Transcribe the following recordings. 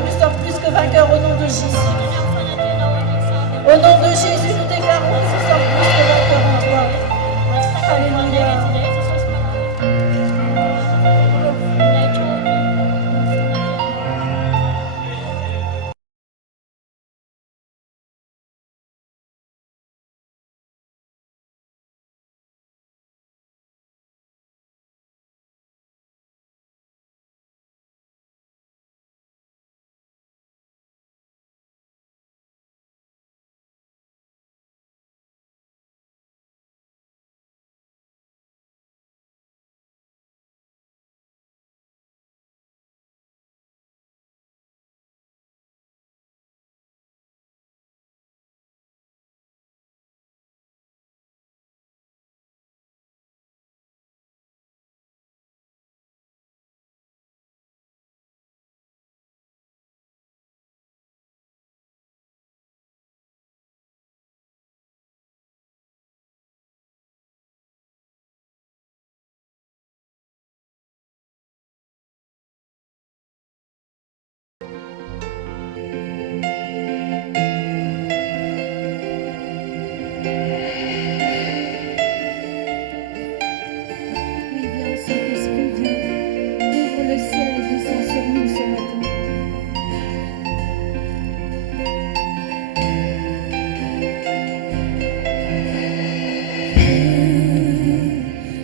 que nous sommes plus que vainqueurs au nom de Jésus. Au nom de Jésus, nous déclarons que nous sommes plus que vainqueurs en toi. Alléluia.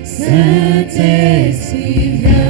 Saint-Esprit, viens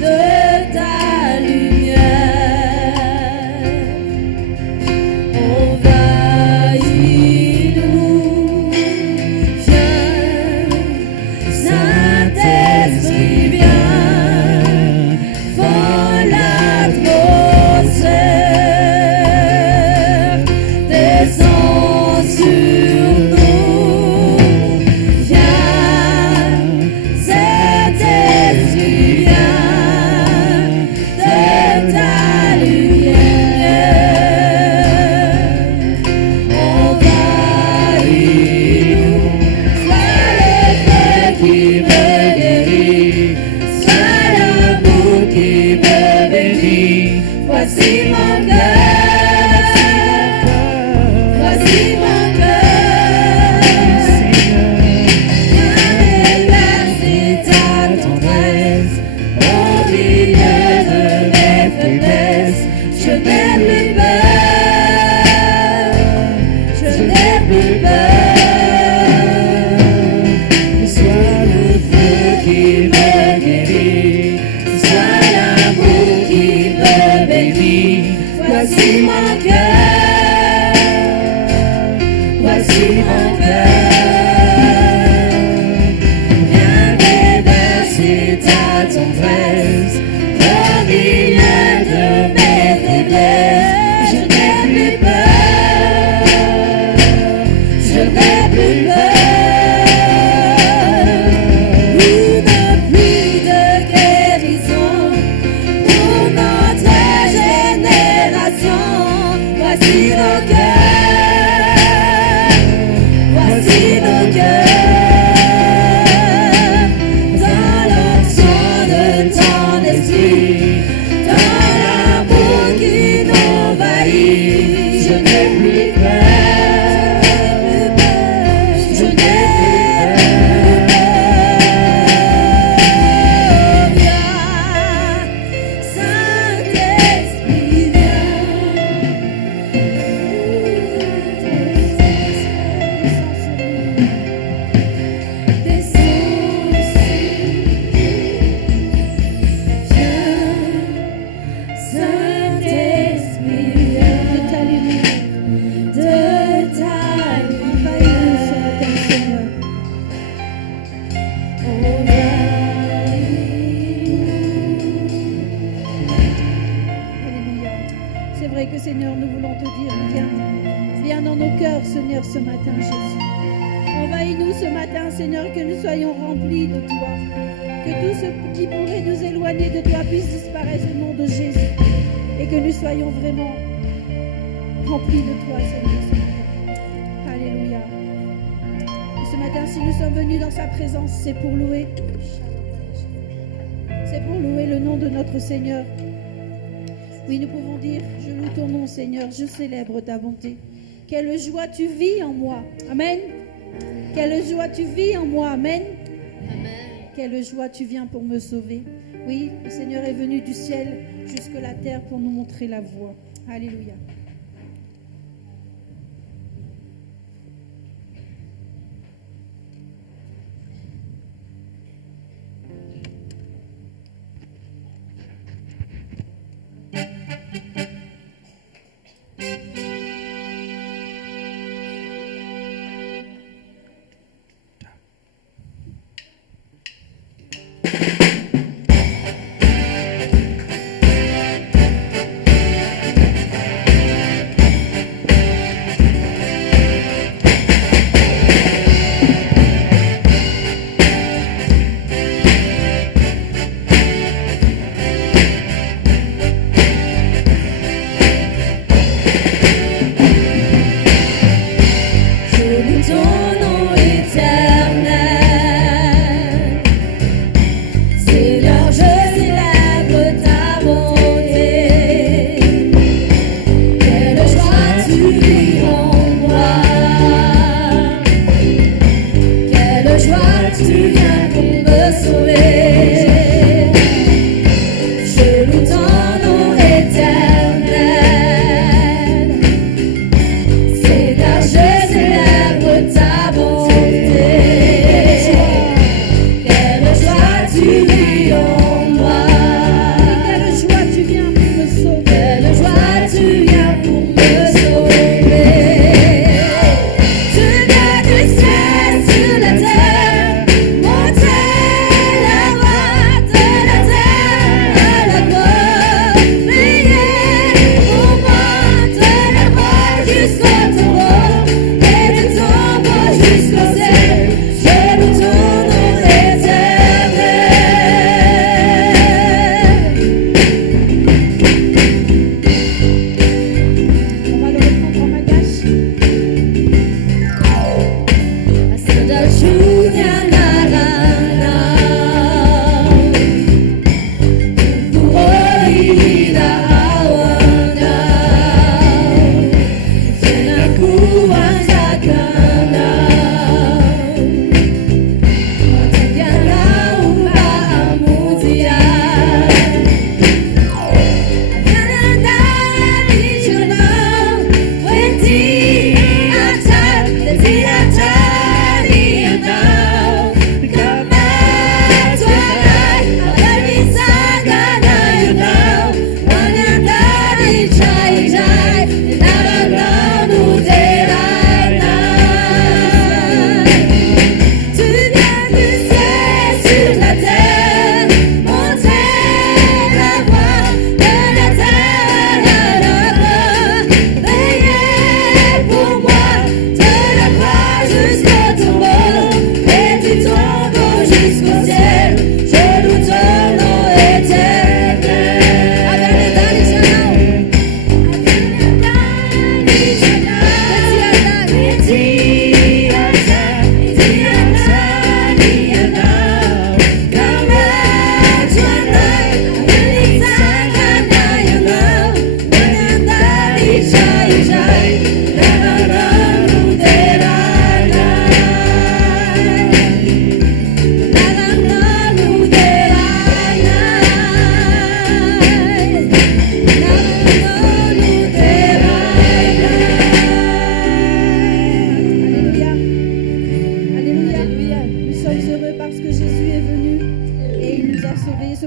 de n'ai plus peur. Une pluie de guérison pour notre génération. Voici nos cœurs, voici nos cœurs. Dans l'onction de ton esprit, dans l'amour qui m'envahit, je n'ai plus peur. Seigneur, nous voulons te dire, viens dans nos cœurs, Seigneur, ce matin, Jésus. Envahis-nous ce matin, Seigneur, que nous soyons remplis de toi. Que tout ce qui pourrait nous éloigner de toi puisse disparaître au nom de Jésus. Et que nous soyons vraiment remplis de toi, Seigneur, ce matin. Alléluia. Et ce matin, si nous sommes venus dans sa présence, c'est pour louer. C'est pour louer le nom de notre Seigneur. Oui, nous pouvons dire, je loue ton nom, Seigneur, je célèbre ta bonté. Quelle joie tu vis en moi. Amen. Quelle joie tu vis en moi. Amen. Amen. Quelle joie tu viens pour me sauver. Oui, le Seigneur est venu du ciel jusque la terre pour nous montrer la voie. Alléluia.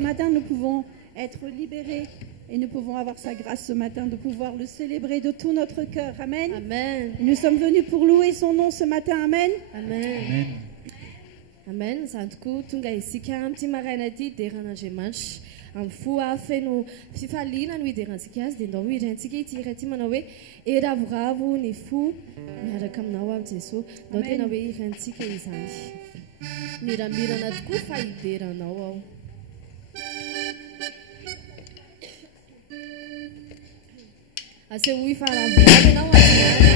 matin, nous pouvons être libérés et nous pouvons avoir sa grâce ce matin de pouvoir le célébrer de tout notre cœur. Amen. Amen. Et nous sommes venus pour louer son nom ce matin. Amen. Amen. Amen. Zany tokoa tonga isika amin'ity maraina ity deran'Andriamanitra amin'ny foa feno fifaliana no hiderantsika azy dia ndao hirantsika ity hira ity manao hoe eravoravo ny fo miaraka aminao ao Jesosy ndao tena hoe hirantsika izany miramirana tokoa fa hideranao ao. Aseho ifaravoravo ianao amin'izany.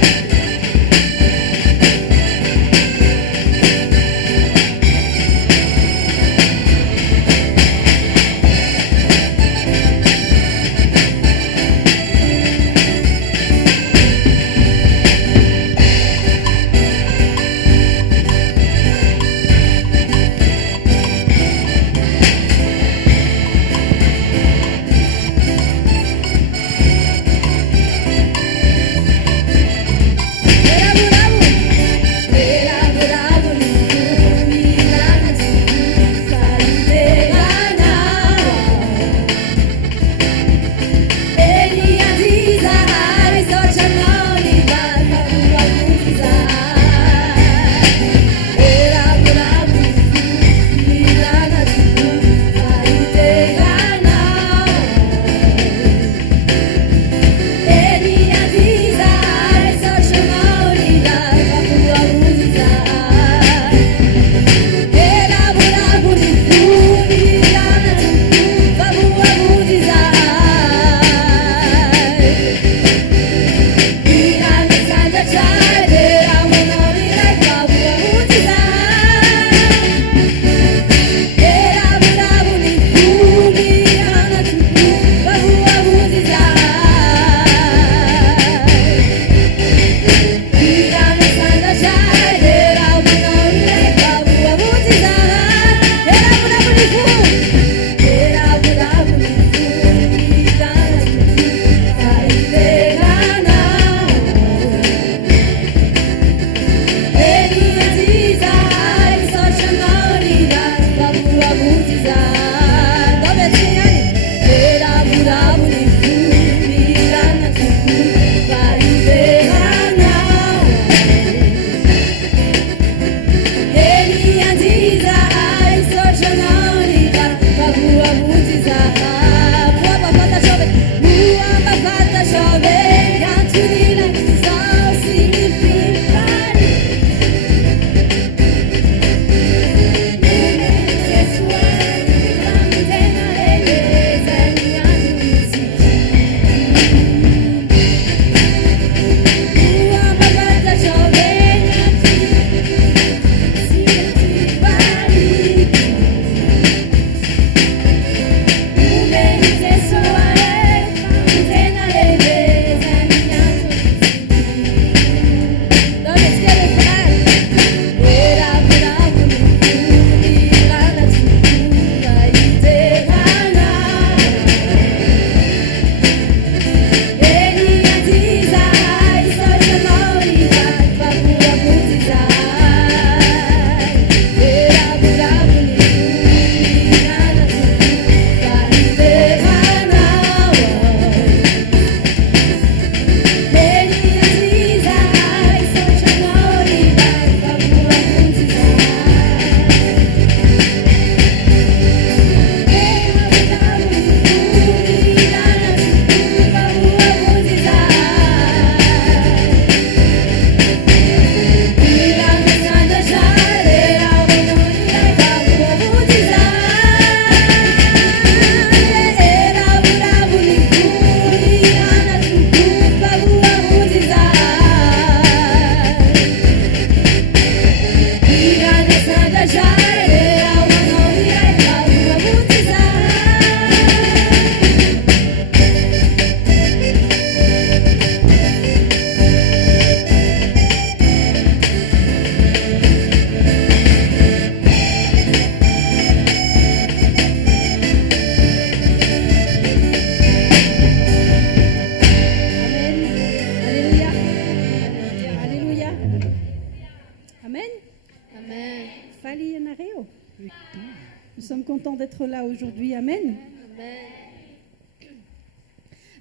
Nous sommes contents d'être là aujourd'hui. Amen.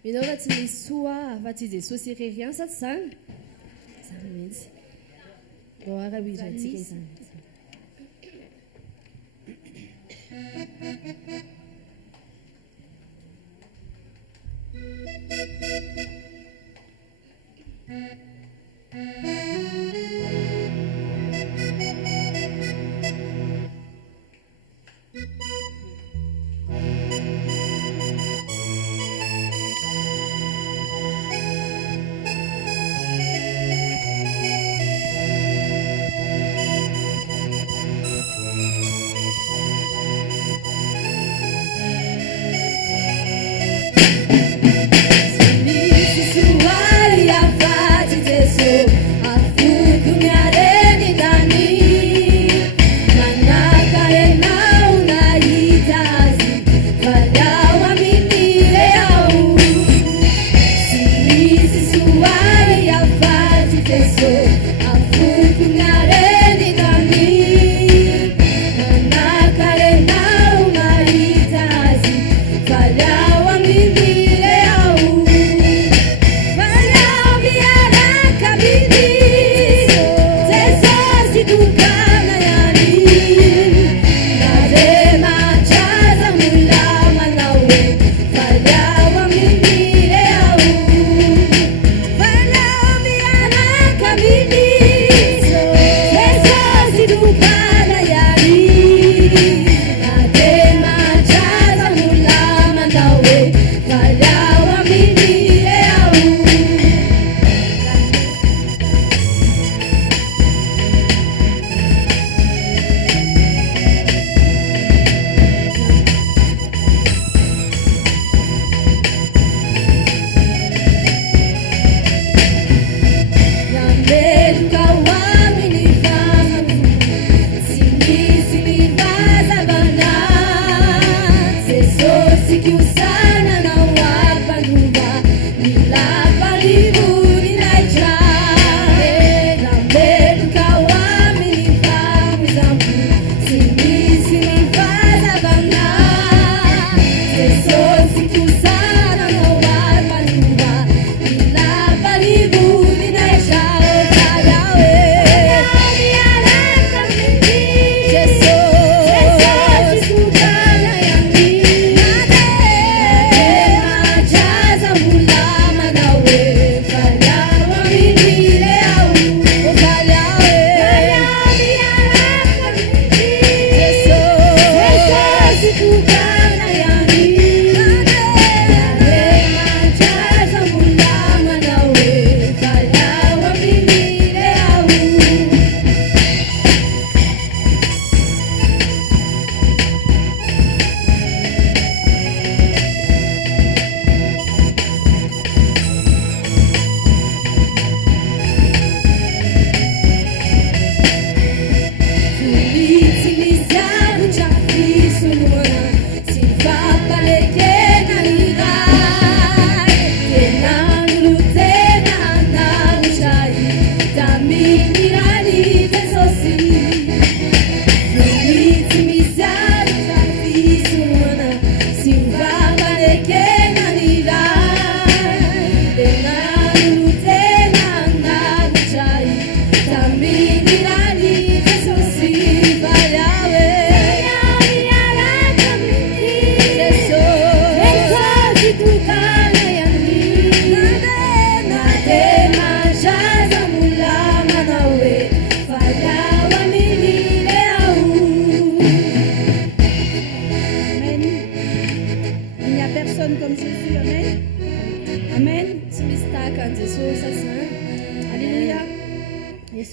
Minora tsy misy soa afa-tsy Jesosy irery ihany sa tsy zany? Zany mihitsy. Mbô ara-hirantsika izany.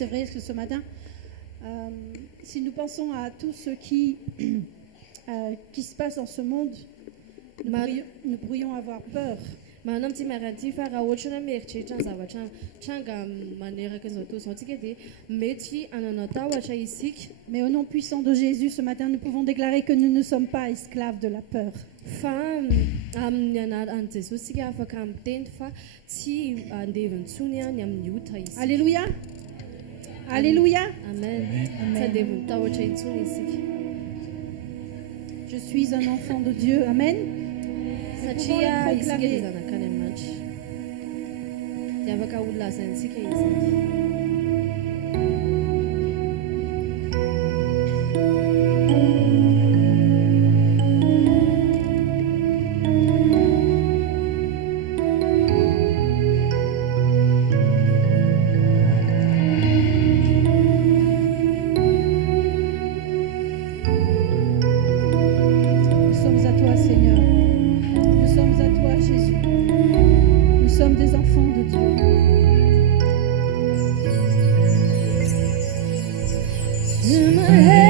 c'est vrai que ce matin, si nous pensons à tout ce qui se passe dans ce monde, nous pourrions avoir peur. Mais au nom puissant de Jésus, ce matin, nous pouvons déclarer que nous ne sommes pas esclaves de la peur. Alléluia. Alléluia. Amen. Je suis un enfant de Dieu. Amen. Satria isikiliza na kane match. Yavaka ula sensike isiki. To my head.